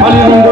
खाली रुंद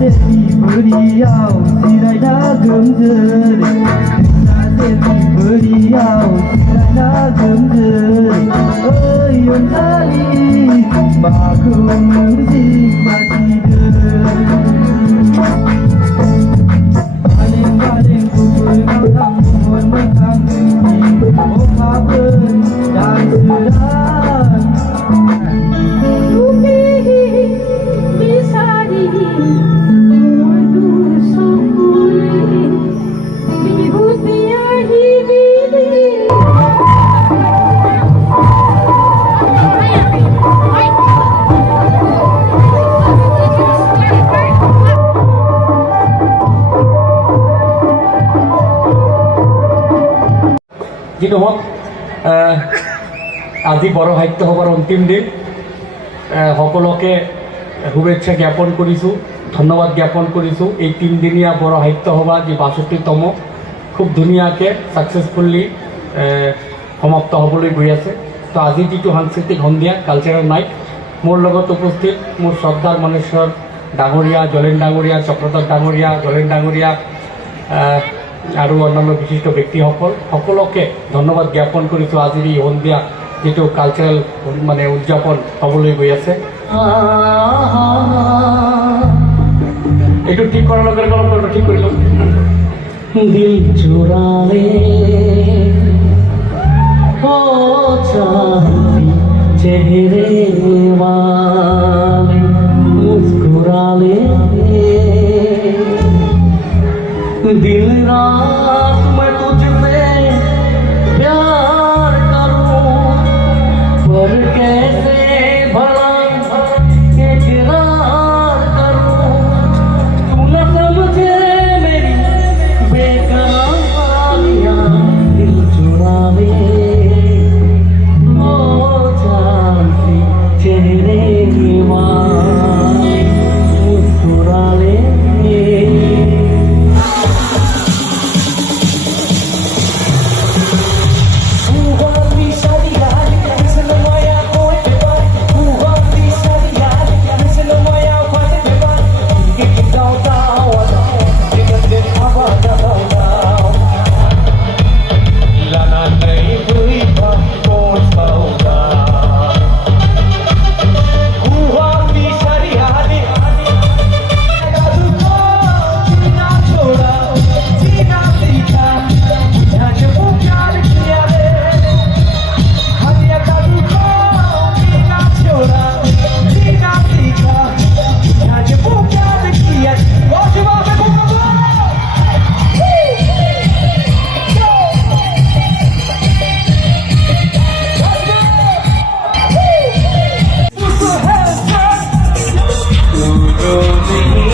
Devi beriau sirai dagem jeri Krishna Devi beriau sirai dagem jeri Oyun tali baku musik mati Baling-baling pukul malam mohon mentang tinggi Oh kabel dan sedang যি নহওক আজি বড়ো সাহিত্য সভাৰ অন্তিম দিন সকলোকে শুভেচ্ছা জ্ঞাপন কৰিছোঁ ধন্যবাদ জ্ঞাপন কৰিছোঁ এই তিনিদিনীয়া বড়ো সাহিত্য সভা যি ৬২তম খুব ধুনীয়াকৈ ছাকচেছফুলি সমাপ্ত হ'বলৈ গৈ আছে তো আজি যিটো সাংস্কৃতিক সন্ধিয়া কালচাৰেল নাইট মোৰ লগত উপস্থিত মোৰ শ্ৰদ্ধাৰ মনেশ্বৰ ডাঙৰীয়া জলেন ডাঙৰীয়া চক্ৰধৰ ডাঙৰীয়া জলেন ডাঙৰীয়া আৰু অন্যান্য বিশিষ্ট ব্যক্তিসকল সকলোকে ধন্যবাদ জ্ঞাপন কৰিছোঁ আজিৰ এই সন্ধিয়া যেটো কালচাৰেল মানে উদযাপন হ'বলৈ গৈ আছে এইটো ঠিক কৰাৰ লগে লগে অলপ ঠিক কৰিলোঁ দিল চুৰালে ও চাঁদি চেহেরে वाले मुस्कुराले दिल रात मैं तुझसे प्यार करूं पर कैसे भला इकरार करूं तू न समझे मेरी बेकरारियां दिल चुरा ले ओ चांदी चेहरे वाले मुस्कुरा ले Go,